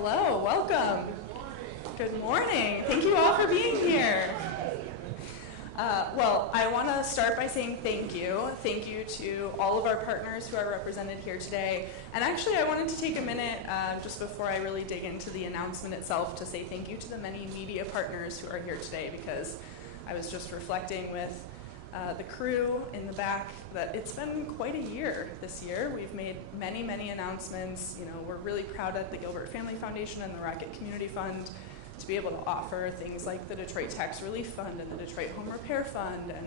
Hello, welcome. Good morning. Thank you all for being here. Well, I want to start by saying thank you. Thank you to all of our partners who are represented here today. And actually, I wanted to take a minute just before I really dig into the announcement itself to say thank you to the many media partners who are here today, because I was just reflecting with the crew in the back that it's been quite a year this year. We've made many, many announcements. You know, we're really proud at the Gilbert Family Foundation and the Rocket Community Fund to be able to offer things like the Detroit Tax Relief Fund and the Detroit Home Repair Fund and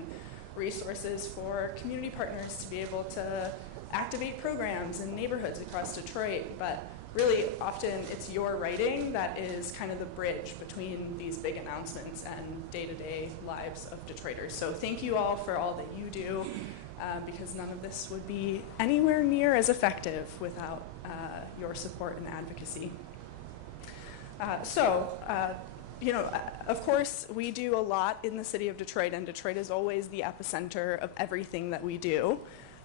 resources for community partners to be able to activate programs in neighborhoods across Detroit. But really often it's your writing that is kind of the bridge between these big announcements and day-to-day lives of Detroiters. So thank you all for all that you do, because none of this would be anywhere near as effective without your support and advocacy. You know, of course, we do a lot in the city of Detroit, and Detroit is always the epicenter of everything that we do.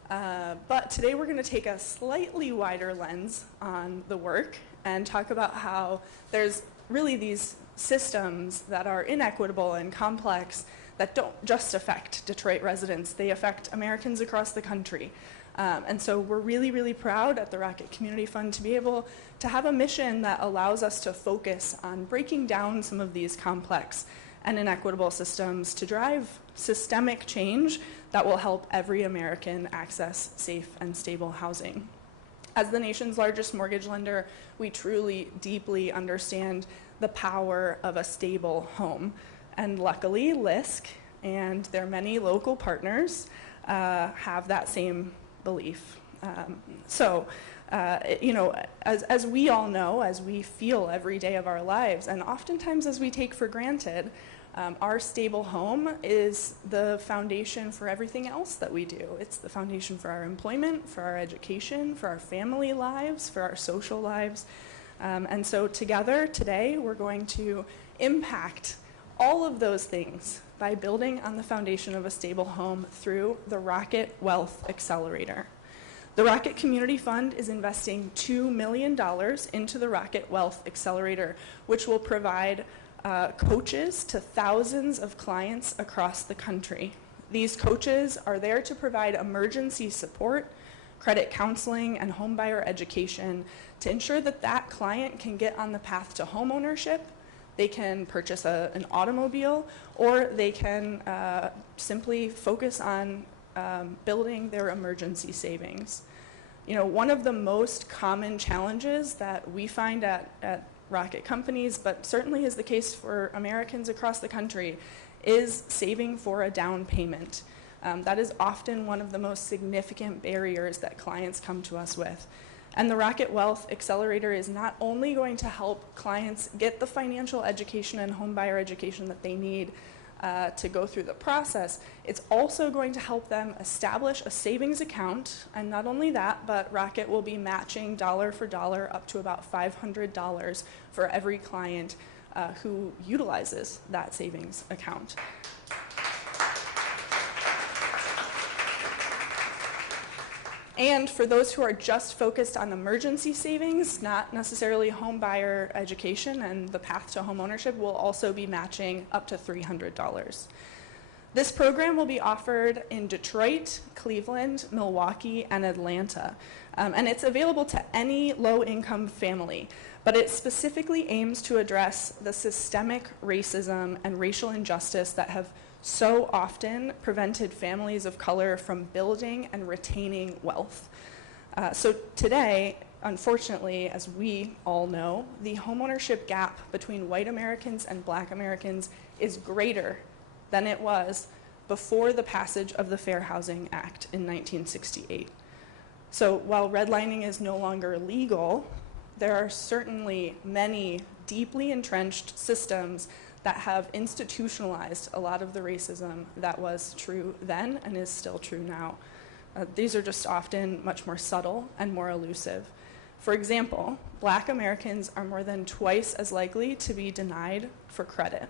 But today we're going to take a slightly wider lens on the work and talk about how there's really these systems that are inequitable and complex that don't just affect Detroit residents, they affect Americans across the country. And so we're really, really proud at the Rocket Community Fund to be able to have a mission that allows us to focus on breaking down some of these complex and inequitable systems to drive systemic change that will help every American access safe and stable housing. As the nation's largest mortgage lender, we truly, deeply understand the power of a stable home. And luckily, LISC and their many local partners have that same belief. You know, as we all know, as we feel every day of our lives, and oftentimes as we take for granted, our stable home is the foundation for everything else that we do. It's the foundation for our employment, for our education, for our family lives, for our social lives. And so together today, we're going to impact all of those things by building on the foundation of a stable home through the Rocket Wealth Accelerator. The Rocket Community Fund is investing $2 million into the Rocket Wealth Accelerator, which will provide coaches to thousands of clients across the country. These coaches are there to provide emergency support, credit counseling, and homebuyer education to ensure that that client can get on the path to homeownership. They can purchase an automobile, or they can simply focus on building their emergency savings. You know, one of the most common challenges that we find at Rocket companies, but certainly is the case for Americans across the country, is saving for a down payment. That is often one of the most significant barriers that clients come to us with. And the Rocket Wealth Accelerator is not only going to help clients get the financial education and homebuyer education that they need to go through the process, it's also going to help them establish a savings account. And not only that, but Rocket will be matching dollar for dollar up to about $500 for every client who utilizes that savings account. And for those who are just focused on emergency savings, not necessarily home buyer education and the path to home ownership, will also be matching up to $300. This program will be offered in Detroit, Cleveland, Milwaukee, and Atlanta. And it's available to any low-income family, but it specifically aims to address the systemic racism and racial injustice that have so often prevented families of color from building and retaining wealth. So today, unfortunately, as we all know, the homeownership gap between white Americans and black Americans is greater than it was before the passage of the Fair Housing Act in 1968. So while redlining is no longer legal, there are certainly many deeply entrenched systems that have institutionalized a lot of the racism that was true then and is still true now. These are just often much more subtle and more elusive. For example, black Americans are more than twice as likely to be denied for credit.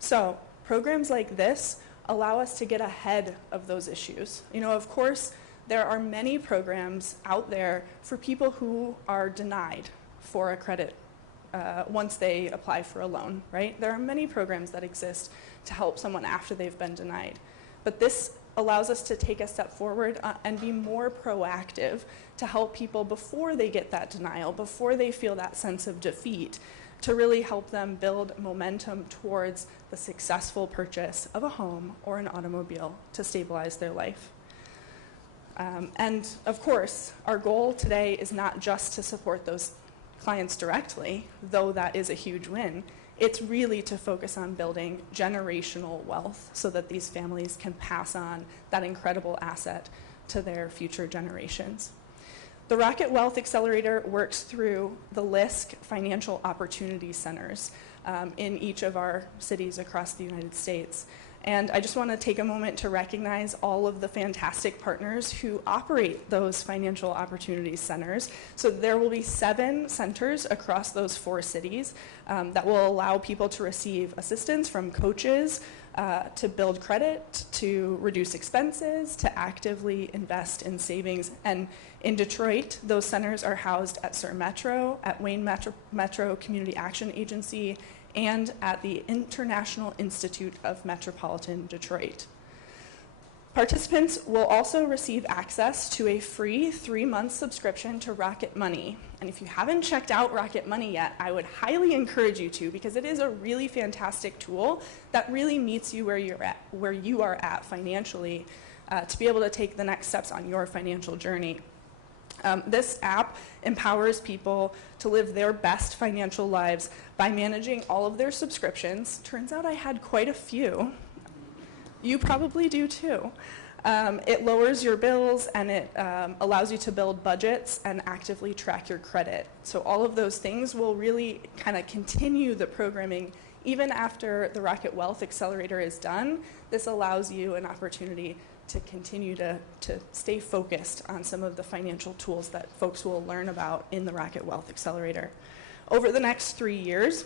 So programs like this allow us to get ahead of those issues. You know, of course, there are many programs out there for people who are denied for a credit once they apply for a loan, right? There are many programs that exist to help someone after they've been denied. But this allows us to take a step forward and be more proactive to help people before they get that denial, before they feel that sense of defeat, to really help them build momentum towards the successful purchase of a home or an automobile to stabilize their life. And of course, our goal today is not just to support those clients directly, though that is a huge win. It's really to focus on building generational wealth so that these families can pass on that incredible asset to their future generations. The Rocket Wealth Accelerator works through the LISC Financial Opportunity Centers in each of our cities across the United States. And I just want to take a moment to recognize all of the fantastic partners who operate those financial opportunity centers. So there will be 7 centers across those 4 cities that will allow people to receive assistance from coaches, to build credit, to reduce expenses, to actively invest in savings. And in Detroit, those centers are housed at SUR Metro, at Wayne Metro Community Action Agency, and at the International Institute of Metropolitan Detroit. Participants will also receive access to a free 3-month subscription to Rocket Money. And if you haven't checked out Rocket Money yet, I would highly encourage you to, because it is a really fantastic tool that really meets you where you are at financially, to be able to take the next steps on your financial journey. This app empowers people to live their best financial lives by managing all of their subscriptions. Turns out I had quite a few. You probably do too. It lowers your bills, and it allows you to build budgets and actively track your credit. So all of those things will really kind of continue the programming even after the Rocket Wealth Accelerator is done. This allows you an opportunity to continue to stay focused on some of the financial tools that folks will learn about in the Rocket Wealth Accelerator. Over the next 3 years,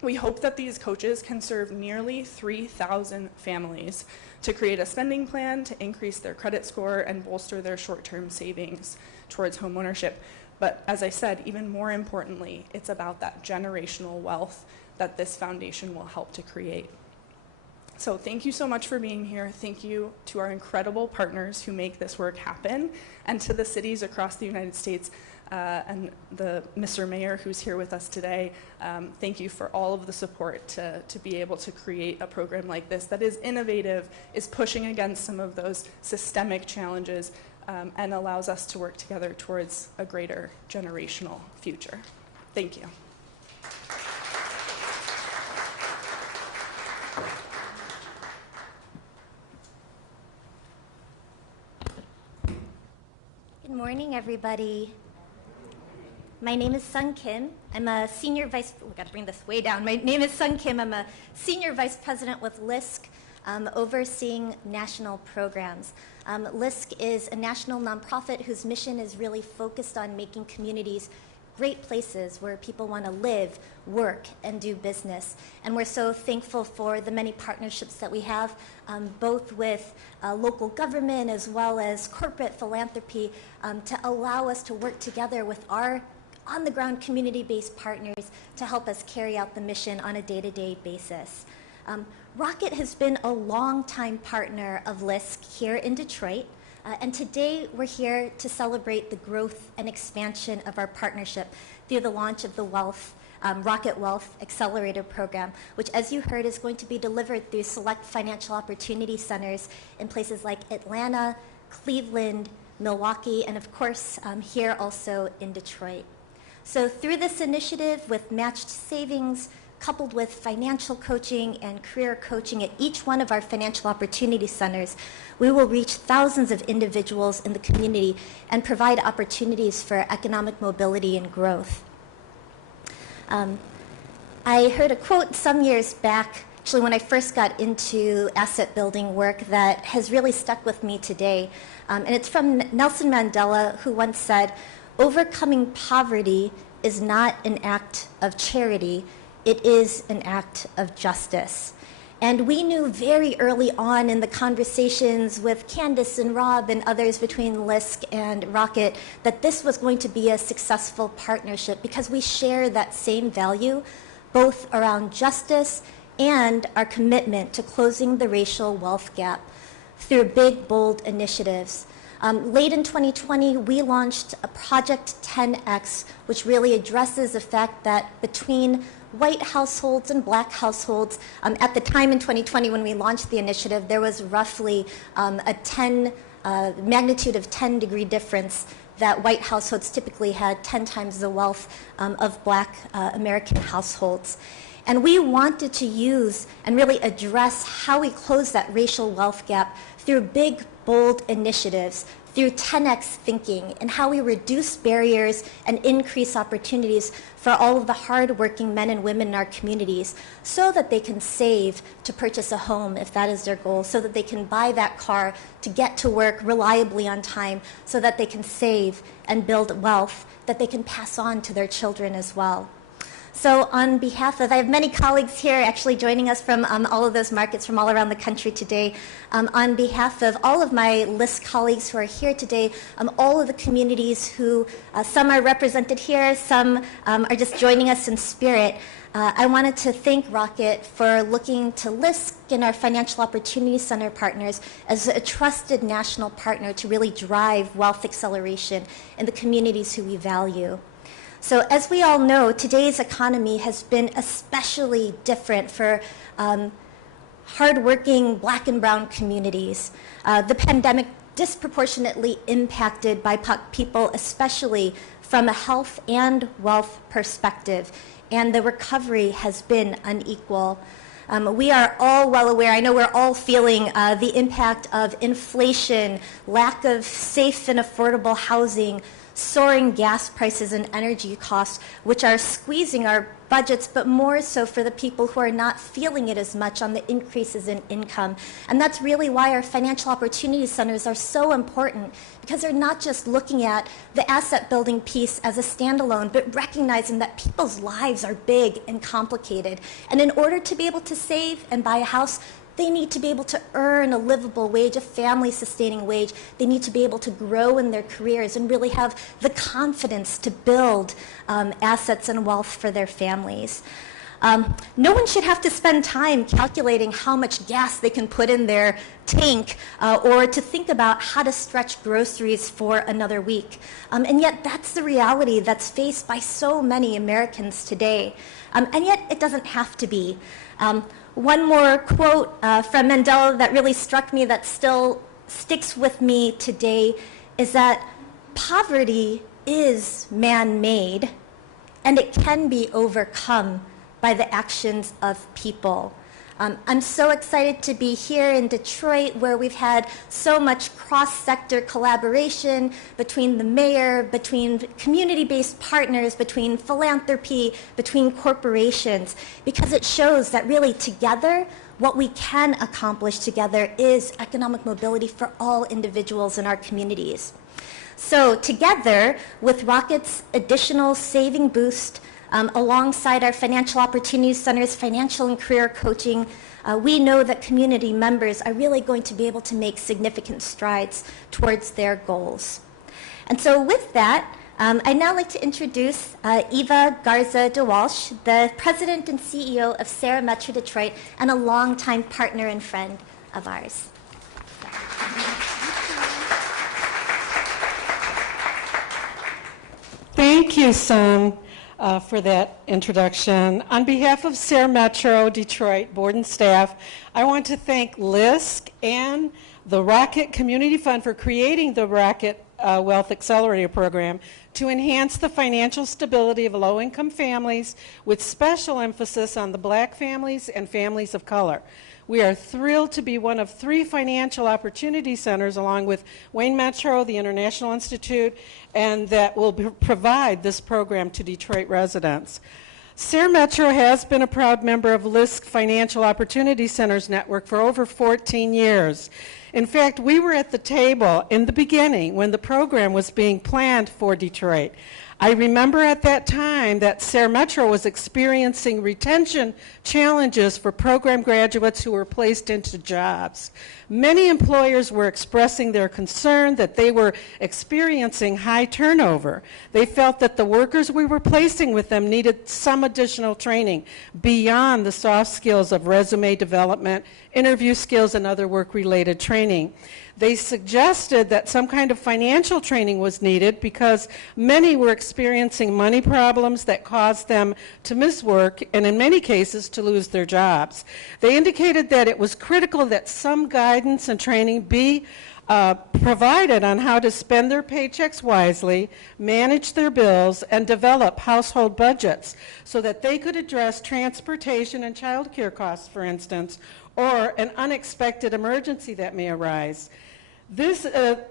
we hope that these coaches can serve nearly 3,000 families to create a spending plan to increase their credit score and bolster their short-term savings towards homeownership. But as I said, even more importantly, it's about that generational wealth that this foundation will help to create. So thank you so much for being here. Thank you to our incredible partners who make this work happen, and to the cities across the United States and the Mr. Mayor who's here with us today. Thank you for all of the support to be able to create a program like this that is innovative, is pushing against some of those systemic challenges, and allows us to work together towards a greater generational future. Thank you. Good morning, everybody. My name is Sung Kim. I'm a senior vice, we got to bring this way down. My name is Sung Kim. I'm a senior vice president with LISC, overseeing national programs. LISC is a national nonprofit whose mission is really focused on making communities great places where people want to live, work, and do business. And we're so thankful for the many partnerships that we have, both with local government as well as corporate philanthropy, to allow us to work together with our on-the-ground community-based partners to help us carry out the mission on a day-to-day basis. Rocket has been a long-time partner of LISC here in Detroit. And today we're here to celebrate the growth and expansion of our partnership through the launch of the Rocket Wealth Accelerator program, which, as you heard, is going to be delivered through select financial opportunity centers in places like Atlanta, Cleveland, Milwaukee, and of course here also in Detroit. So through this initiative, with matched savings coupled with financial coaching and career coaching at each one of our financial opportunity centers, we will reach thousands of individuals in the community and provide opportunities for economic mobility and growth. I heard a quote some years back, actually when I first got into asset building work, that has really stuck with me today. And it's from Nelson Mandela, who once said, "Overcoming poverty is not an act of charity, it is an act of justice." And we knew very early on in the conversations with Candace and Rob and others between LISC and Rocket that this was going to be a successful partnership because we share that same value, both around justice and our commitment to closing the racial wealth gap through big, bold initiatives. Late in 2020, we launched a Project 10X, which really addresses the fact that between white households and black households, at the time in 2020 when we launched the initiative, there was roughly a magnitude of 10-degree difference that white households typically had 10 times the wealth of black American households. And we wanted to use and really address how we close that racial wealth gap through big, bold initiatives, through 10X thinking, and how we reduce barriers and increase opportunities for all of the hardworking men and women in our communities so that they can save to purchase a home if that is their goal, so that they can buy that car to get to work reliably on time, so that they can save and build wealth that they can pass on to their children as well. So on behalf of, I have many colleagues here actually joining us from all of those markets from all around the country today. On behalf of all of my LISC colleagues who are here today, all of the communities who, some are represented here, some are just joining us in spirit, I wanted to thank Rocket for looking to LISC and our Financial Opportunity Center partners as a trusted national partner to really drive wealth acceleration in the communities who we value. So as we all know, today's economy has been especially different for hardworking black and brown communities. The pandemic disproportionately impacted BIPOC people, especially from a health and wealth perspective, and the recovery has been unequal. We are all well aware, I know we're all feeling the impact of inflation, lack of safe and affordable housing, soaring gas prices and energy costs, which are squeezing our budgets, but more so for the people who are not feeling it as much on the increases in income. And that's really why our financial opportunity centers are so important, because they're not just looking at the asset building piece as a standalone, but recognizing that people's lives are big and complicated. And in order to be able to save and buy a house, they need to be able to earn a livable wage, a family-sustaining wage. They need to be able to grow in their careers and really have the confidence to build assets and wealth for their families. No one should have to spend time calculating how much gas they can put in their tank or to think about how to stretch groceries for another week. And yet that's the reality that's faced by so many Americans today. And yet it doesn't have to be. One more quote from Mandela that really struck me, that still sticks with me today, is that poverty is man-made and it can be overcome by the actions of people. I'm so excited to be here in Detroit, where we've had so much cross-sector collaboration between the mayor, between community-based partners, between philanthropy, between corporations, because it shows that really together, what we can accomplish together is economic mobility for all individuals in our communities. So together, with Rocket's additional saving boost, alongside our Financial Opportunity Center's financial and career coaching, we know that community members are really going to be able to make significant strides towards their goals. And so with that, I'd now like to introduce Eva Garza DeWalsh, the President and CEO of Sarah Metro Detroit and a longtime partner and friend of ours. Thank you, Sung, for that introduction. On behalf of Sarah Metro Detroit board and staff, I want to thank LISC and the Rocket Community Fund for creating the Rocket Wealth Accelerator program to enhance the financial stability of low-income families, with special emphasis on the black families and families of color. We are thrilled to be one of 3 financial opportunity centers, along with Wayne Metro, the International Institute, and that will provide this program to Detroit residents. Sarah Metro has been a proud member of LISC Financial Opportunity Centers Network for over 14 years. In fact, we were at the table in the beginning when the program was being planned for Detroit. I remember at that time that Sayre Metro was experiencing retention challenges for program graduates who were placed into jobs. Many employers were expressing their concern that they were experiencing high turnover. They felt that the workers we were placing with them needed some additional training beyond the soft skills of resume development, interview skills, and other work-related training. They suggested that some kind of financial training was needed because many were experiencing money problems that caused them to miss work and in many cases to lose their jobs. They indicated that it was critical that some guidance and training be provided on how to spend their paychecks wisely, manage their bills, and develop household budgets so that they could address transportation and child care costs, for instance, or an unexpected emergency that may arise. This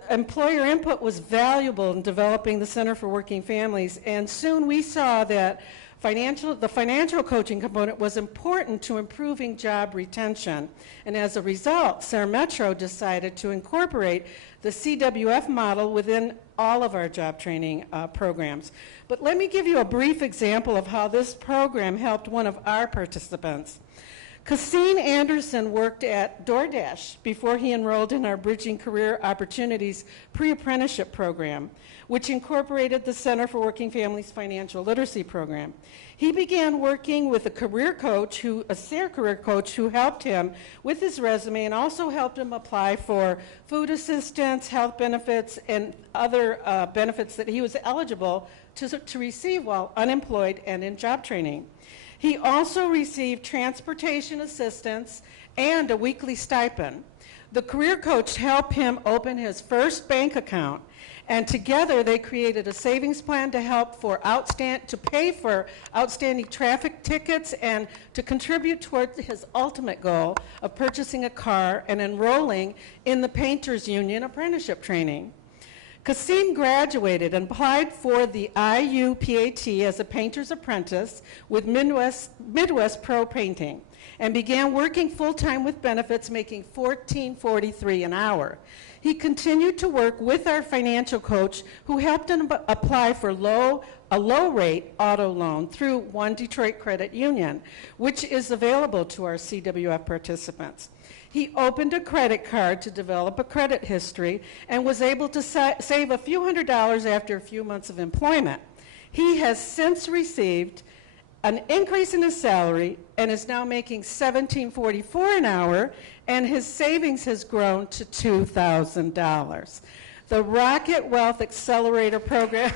employer input was valuable in developing the Center for Working Families, and soon we saw that the financial coaching component was important to improving job retention. And as a result, Sayre Metro decided to incorporate the CWF model within all of our job training programs. But let me give you a brief example of how this program helped one of our participants. Cassine Anderson worked at DoorDash before he enrolled in our Bridging Career Opportunities pre-apprenticeship program, which incorporated the Center for Working Families Financial Literacy Program. He began working with a Sayre career coach who helped him with his resume and also helped him apply for food assistance, health benefits, and other benefits that he was eligible to receive while unemployed and in job training. He also received transportation assistance and a weekly stipend. The career coach helped him open his first bank account, and together they created a savings plan to help to pay for outstanding traffic tickets and to contribute toward his ultimate goal of purchasing a car and enrolling in the Painters Union apprenticeship training. Cassine graduated and applied for the IUPAT as a painter's apprentice with Midwest Pro Painting and began working full-time with benefits, making $14.43 an hour. He continued to work with our financial coach who helped him apply for a low-rate auto loan through One Detroit Credit Union, which is available to our CWF participants. He opened a credit card to develop a credit history and was able to save a few $100s after a few months of employment. He has since received an increase in his salary and is now making $17.44 an hour, and his savings has grown to $2,000. The Rocket Wealth Accelerator program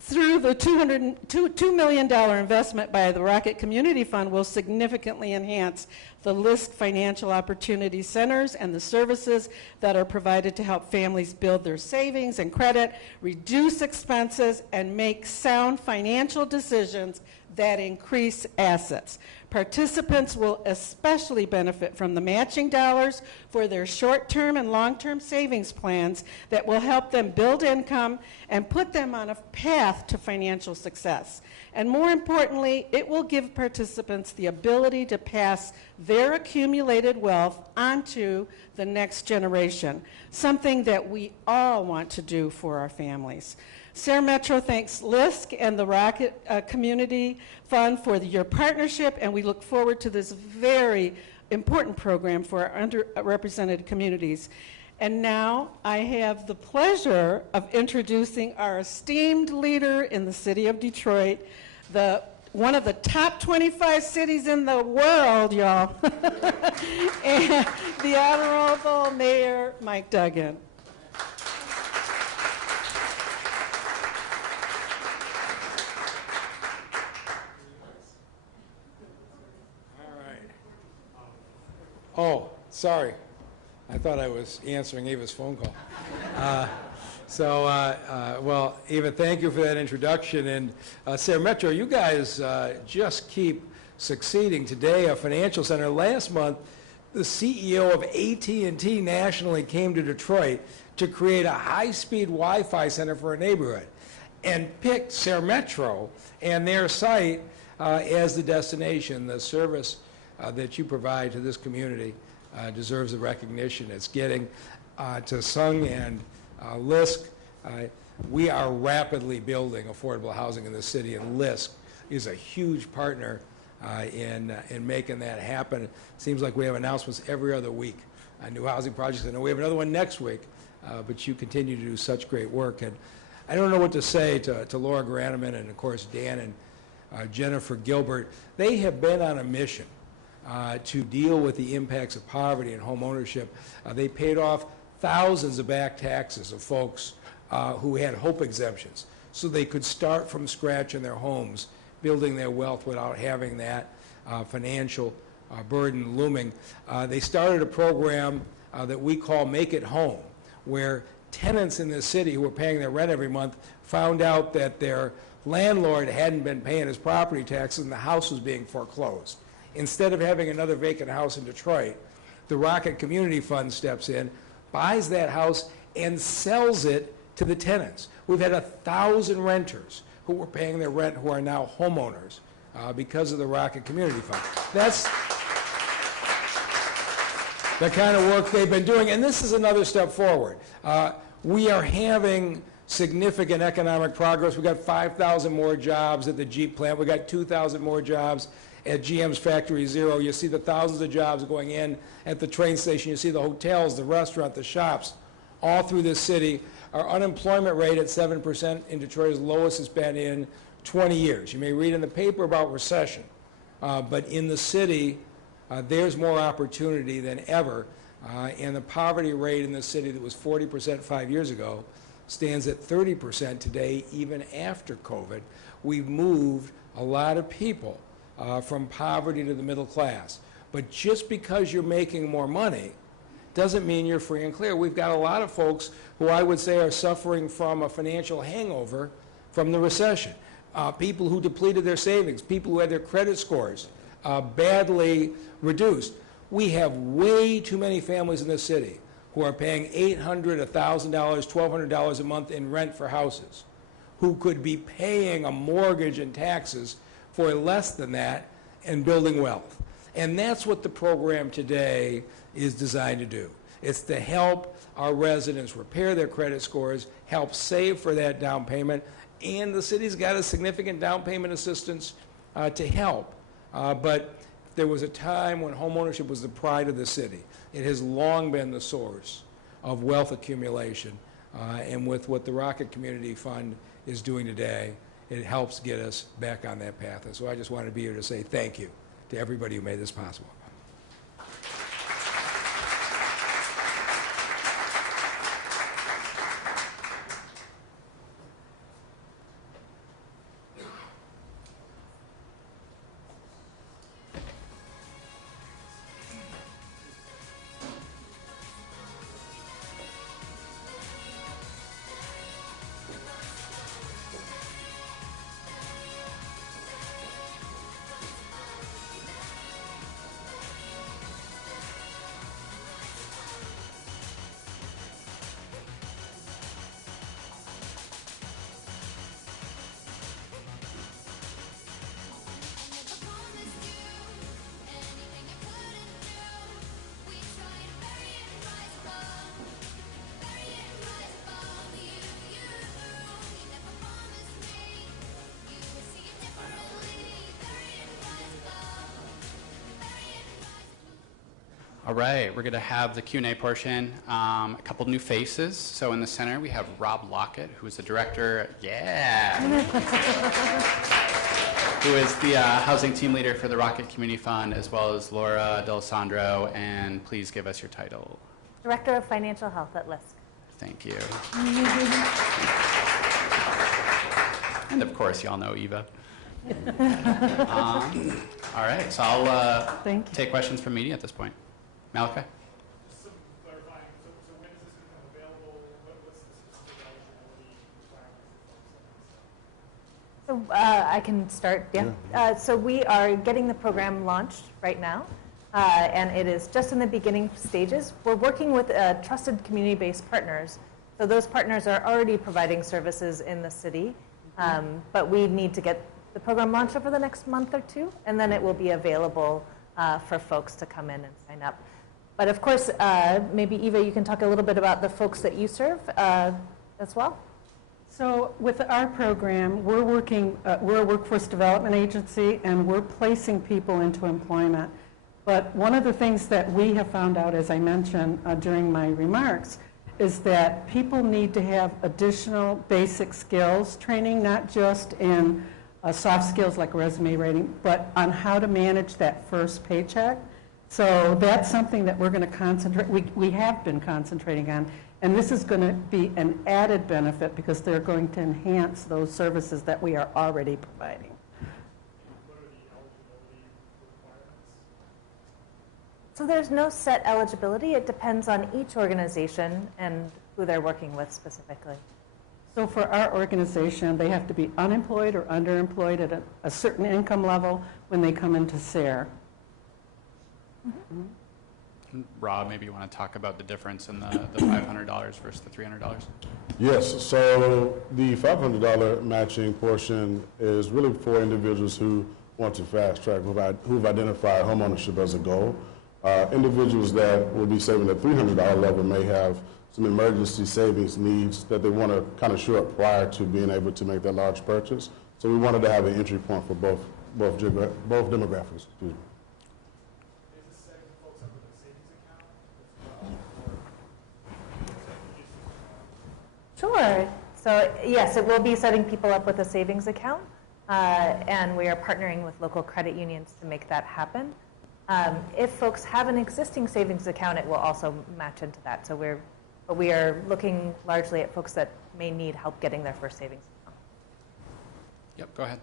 through the $2 million investment by the Rocket Community Fund will significantly enhance the LISC financial opportunity centers and the services that are provided to help families build their savings and credit, reduce expenses, and make sound financial decisions that increase assets. Participants will especially benefit from the matching dollars for their short-term and long-term savings plans that will help them build income and put them on a path to financial success. And more importantly, it will give participants the ability to pass their accumulated wealth onto the next generation, something that we all want to do for our families. Sayre Metro thanks LISC and the Rocket Community Fund for your partnership, and we look forward to this very important program for our underrepresented communities. And now I have the pleasure of introducing our esteemed leader in the city of Detroit, one of the top 25 cities in the world, y'all, and the Honorable Mayor Mike Duggan. Oh, sorry. I thought I was answering Eva's phone call. Well, Eva, thank you for that introduction. And Sayre Metro, you guys just keep succeeding. Today, a financial center. Last month, the CEO of AT&T nationally came to Detroit to create a high-speed Wi-Fi center for a neighborhood and picked Sayre Metro and their site as the destination. The service that you provide to this community deserves the recognition it's getting. To Sung and LISC, we are rapidly building affordable housing in the city, and LISC is a huge partner in making that happen. It seems like we have announcements every other week on new housing projects. I know we have another one next week, but you continue to do such great work. And I don't know what to say to Laura Granaman and, of course, Dan and Jennifer Gilbert. They have been on a mission to deal with the impacts of poverty and home ownership. They paid off thousands of back taxes of folks who had HOPE exemptions so they could start from scratch in their homes, building their wealth without having that financial burden looming. They started a program that we call Make It Home, where tenants in the city who were paying their rent every month found out that their landlord hadn't been paying his property taxes and the house was being foreclosed. Instead of having another vacant house in Detroit, the Rocket Community Fund steps in, buys that house, and sells it to the tenants. We've had 1,000 renters who were paying their rent who are now homeowners because of the Rocket Community Fund. That's the kind of work they've been doing, and this is another step forward. We are having significant economic progress. We got 5,000 more jobs at the Jeep plant. We got 2,000 more jobs at GM's Factory Zero. You see the thousands of jobs going in at the train station. You see the hotels, the restaurant, the shops, all through this city. Our unemployment rate at 7% in Detroit is the lowest it's been in 20 years. You may read in the paper about recession, but in the city, there's more opportunity than ever. And the poverty rate in the city that was 40% 5 years ago stands at 30% today, even after COVID. We've moved a lot of people from poverty to the middle class. But just because you're making more money doesn't mean you're free and clear. We've got a lot of folks who I would say are suffering from a financial hangover from the recession. People who depleted their savings, people who had their credit scores badly reduced. We have way too many families in this city who are paying $800, $1,000, $1,200 a month in rent for houses, who could be paying a mortgage and taxes for less than that and building wealth. And that's what the program today is designed to do. It's to help our residents repair their credit scores, help save for that down payment, and the city's got a significant down payment assistance to help. But there was a time when homeownership was the pride of the city. It has long been the source of wealth accumulation. And with what the Rocket Community Fund is doing today, it helps get us back on that path. And so I just wanted to be here to say thank you to everybody who made this possible. All right, we're going to have the Q&A portion. A couple new faces. So in the center, we have Rob Lockett, who is the director, who is the housing team leader for the Rocket Community Fund, as well as Laura D'Alessandro. And please give us your title. Director of Financial Health at LISC. Thank you. And of course, y'all know Eva. All right, so I'll take questions from media at this point. Malachi? Just some clarifying, so when is this going to become available? What's the specific eligibility requirements? So I can start, yeah. So we are getting the program launched right now, and it is just in the beginning stages. We're working with trusted community-based partners. So those partners are already providing services in the city, but we need to get the program launched over the next month or two, and then it will be available for folks to come in and sign up. But of course, maybe Eva, you can talk a little bit about the folks that you serve as well. So with our program, we're a workforce development agency, and we're placing people into employment. But one of the things that we have found out, as I mentioned during my remarks, is that people need to have additional basic skills training, not just in soft skills like resume writing, but on how to manage that first paycheck. So that's something that we're going to concentrate, we have been concentrating on, and this is going to be an added benefit because they're going to enhance those services that we are already providing. What are the eligibility requirements? So there's no set eligibility. It depends on each organization and who they're working with specifically. So for our organization, they have to be unemployed or underemployed at a certain income level when they come into SARE. Rob, maybe you want to talk about the difference in the $500 versus the $300? Yes, so the $500 matching portion is really for individuals who want to fast track, who've identified homeownership as a goal. Individuals that will be saving at $300 level may have some emergency savings needs that they want to kind of shore up prior to being able to make that large purchase. So we wanted to have an entry point for both demographics. Excuse me. Is this setting folks up with a savings account as well? Sure. So yes, it will be setting people up with a savings account, and we are partnering with local credit unions to make that happen. If folks have an existing savings account, it will also match into that. So we are looking largely at folks that may need help getting their first savings account. Yep, go ahead.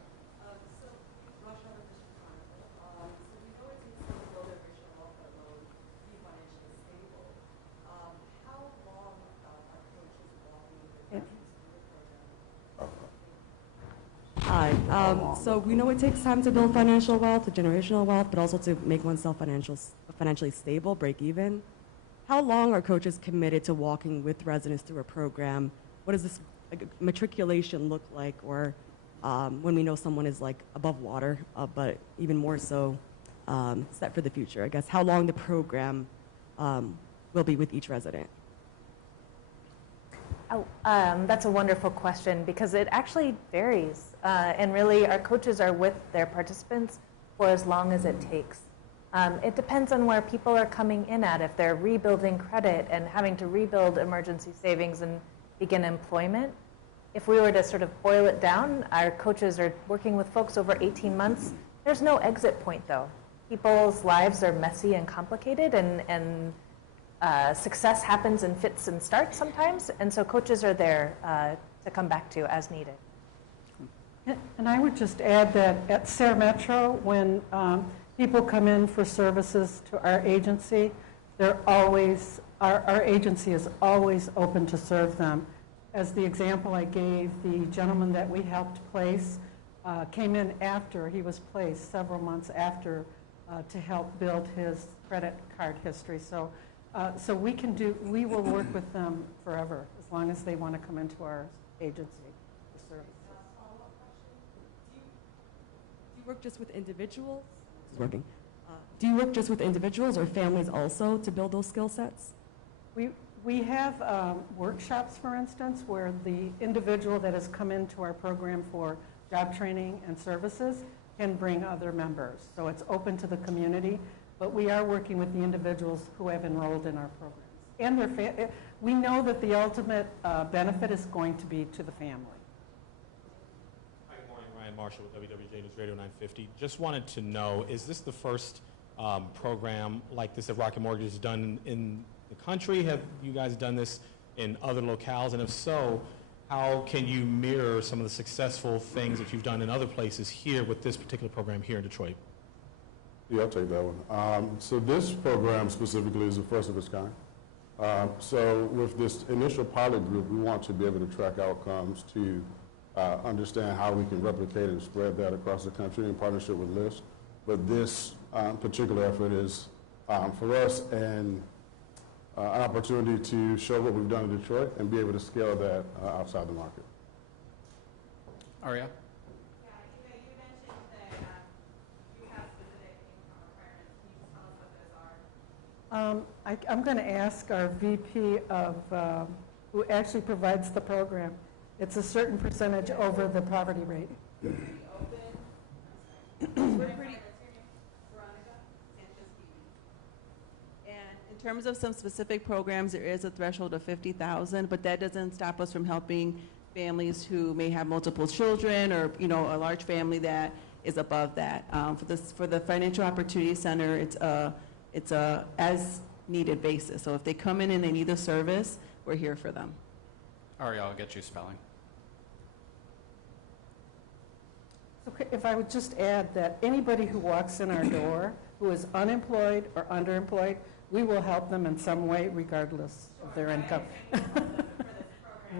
Hi. So we know it takes time to build financial wealth, generational wealth, but also to make oneself financially stable, break even. How long are coaches committed to walking with residents through a program? What does this matriculation look like, or when we know someone is like above water, but even more so set for the future? I guess how long the program will be with each resident? Oh, that's a wonderful question because it actually varies. And really, our coaches are with their participants for as long as it takes. It depends on where people are coming in at. If they're rebuilding credit and having to rebuild emergency savings and begin employment, if we were to sort of boil it down, our coaches are working with folks over 18 months. There's no exit point, though. People's lives are messy and complicated, and success happens in fits and starts sometimes, and so coaches are there to come back to as needed. And I would just add that at SARE Metro, when people come in for services to our agency, our agency is always open to serve them. As the example I gave, the gentleman that we helped place came in after he was placed, several months after, to help build his credit card history. So we will work with them forever, as long as they want to come into our agency for services. Do you work just with individuals? It's working. Do you work just with individuals or families also to build those skill sets? We have workshops, for instance, where the individual that has come into our program for job training and services can bring other members. So it's open to the community, but we are working with the individuals who have enrolled in our programs. And we know that the ultimate benefit is going to be to the family. Hi, good morning. Ryan Marshall with WWJ News Radio 950. Just wanted to know, is this the first program like this that Rocket Mortgage has done in the country? Have you guys done this in other locales? And if so, how can you mirror some of the successful things that you've done in other places here with this particular program here in Detroit? Yeah, I'll take that one. So this program specifically is the first of its kind. So with this initial pilot group, we want to be able to track outcomes to understand how we can replicate and spread that across the country in partnership with LISC. But this particular effort is for us an opportunity to show what we've done in Detroit and be able to scale that outside the market. Aria? I'm going to ask our VP of, who actually provides the program. It's a certain percentage over the poverty rate. In terms of some specific programs, there is a threshold of 50,000, but that doesn't stop us from helping families who may have multiple children or, you know, a large family that is above that. For the Financial Opportunity Center, it's a as needed basis. So if they come in and they need the service, we're here for them. Ari, I'll get you spelling. Okay, if I would just add that anybody who walks in our door who is unemployed or underemployed, we will help them in some way regardless of their income.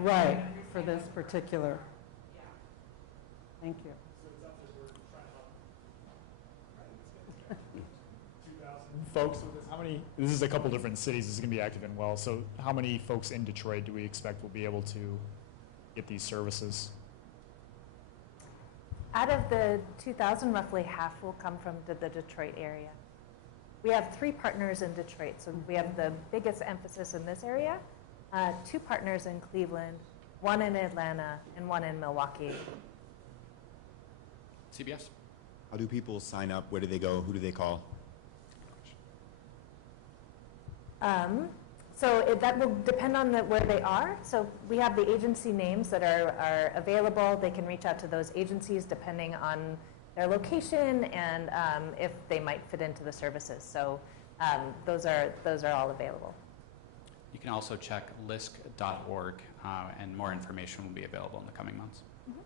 Right, for this particular. Thank you. Folks, how many, this is a couple different cities this is going to be active in well, so how many folks in Detroit do we expect will be able to get these services? Out of the 2,000, roughly half will come from the Detroit area. We have 3 partners in Detroit, so we have the biggest emphasis in this area, 2 partners in Cleveland, 1 in Atlanta, and 1 in Milwaukee. CBS? How do people sign up? Where do they go? Who do they call? That will depend on where they are. So we have the agency names that are available. They can reach out to those agencies depending on their location and if they might fit into the services. So those are all available. You can also check LISC.org, and more information will be available in the coming months. Mm-hmm.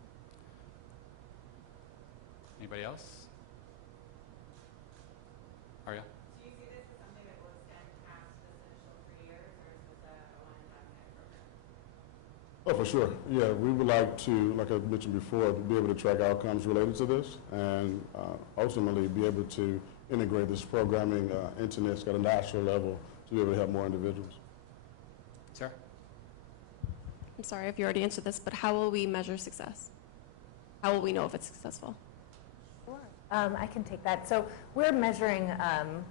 Anybody else? Arya? Do you see this as something that will extend past this initial 3 years, or is this a one-and-done type program? Oh, for sure. Yeah, we would like to, like I mentioned before, to be able to track outcomes related to this and ultimately be able to integrate this programming into NISC at a national level to be able to help more individuals. Sarah? I'm sorry if you already answered this, but how will we measure success? How will we know if it's successful? Sure. I can take that. So we're measuring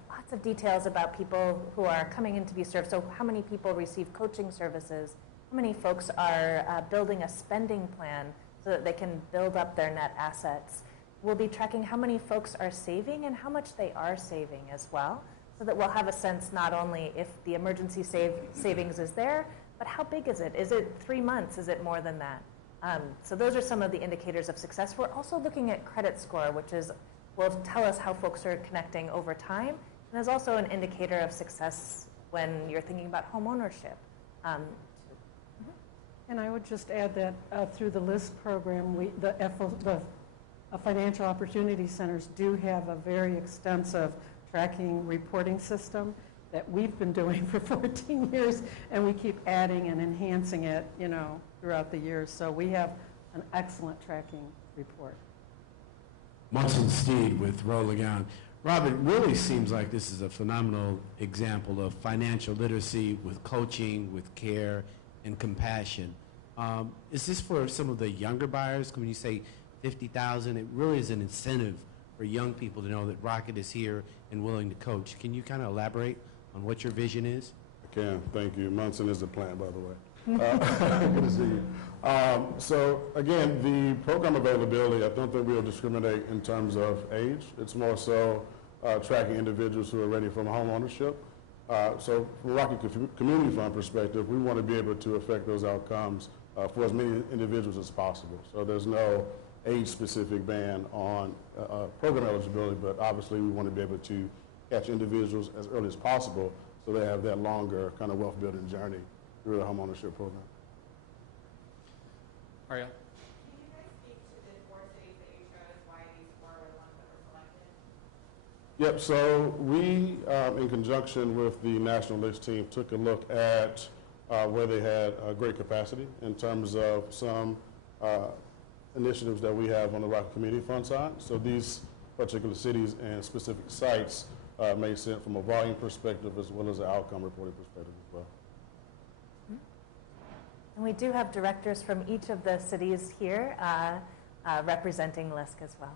lots of details about people who are coming in to be served. So how many people receive coaching services? How many folks are building a spending plan so that they can build up their net assets? We'll be tracking how many folks are saving and how much they are saving as well, so that we'll have a sense not only if the emergency savings is there, but how big is it? Is it 3 months? Is it more than that? So those are some of the indicators of success. We're also looking at credit score, which will tell us how folks are connecting over time, and is also an indicator of success when you're thinking about home ownership. And I would just add that through the LISC program, the Financial Opportunity Centers do have a very extensive tracking reporting system that we've been doing for 14 years, and we keep adding and enhancing it, you know, throughout the years. So we have an excellent tracking report. Munson Steed with Rolling. Rob, it really seems like this is a phenomenal example of financial literacy with coaching, with care, and compassion. Is this for some of the younger buyers? When you say 50,000, it really is an incentive for young people to know that Rocket is here and willing to coach. Can you kind of elaborate on what your vision is? I can. Thank you. Munson is the plant, by the way. Good to see you. So again, the program availability, I don't think we'll discriminate in terms of age. It's more so tracking individuals who are ready for home ownership. So from a Rocket Community Fund perspective, we want to be able to affect those outcomes for as many individuals as possible. So there's no age-specific ban on program eligibility, but obviously we want to be able to catch individuals as early as possible so they have that longer kind of wealth-building journey through the homeownership program. Ariel? Can you guys speak to the 4 cities that you chose, why these 4 were the ones that were selected? Yep, so we, in conjunction with the National LISC team, took a look at where they had great capacity in terms of some initiatives that we have on the Rocket Community Fund side. So these particular cities and specific sites made sense from a volume perspective as well as an outcome reporting perspective as well. And we do have directors from each of the cities here representing LISC as well.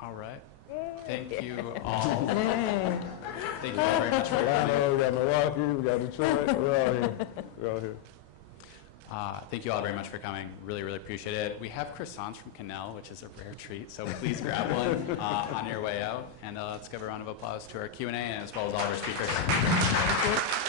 All right. Thank you all. Thank you all very much for coming. Atlanta, we got Milwaukee, we got Detroit, we're all here. We're all here. Thank you all very much for coming. Really, really appreciate it. We have croissants from Cannell, which is a rare treat, so please grab one on your way out. And let's give a round of applause to our Q&A as well as all of our speakers. Thank you.